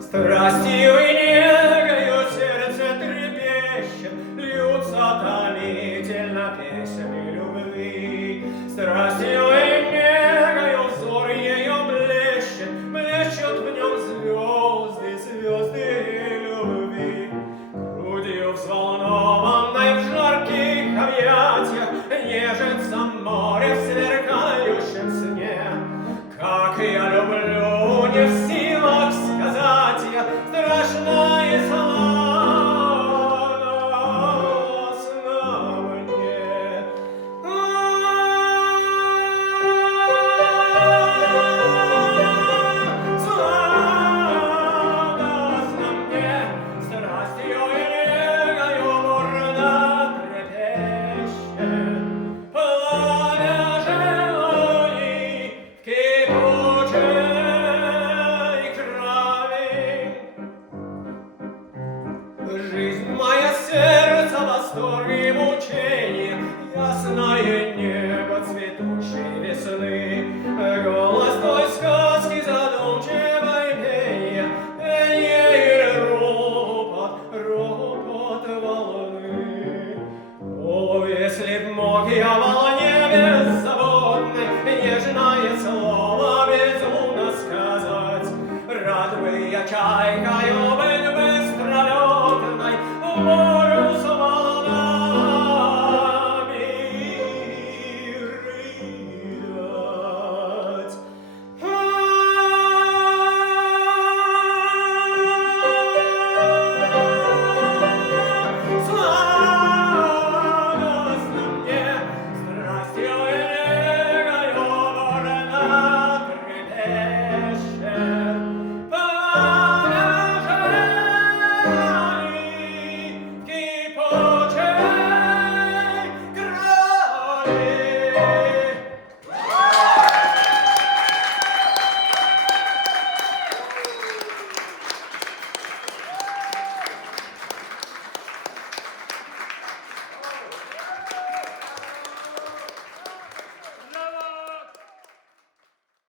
Страстью и негою сердце трепещет, льются томительно песни любви. Страстью и негою взор ее блещет, блещут в нем звезды, звезды любви. Грудью взволнованной в жарких объятиях нежится море в сверкающем сне. Как я люблю, не в силах сказать я, страшна и сладостна мне. Сладостна мне, страстью и негою бурно трепещет пламя желаний в кипучей крови. Жизнь моя, сердце, восторг и мучение, ясное небо цветущей весны, голос той сказки задумчивой пение, пение и ропот, ропот волны. О, если б мог я волне беззаботной нежное слово безумно сказать, рад бы я чайкою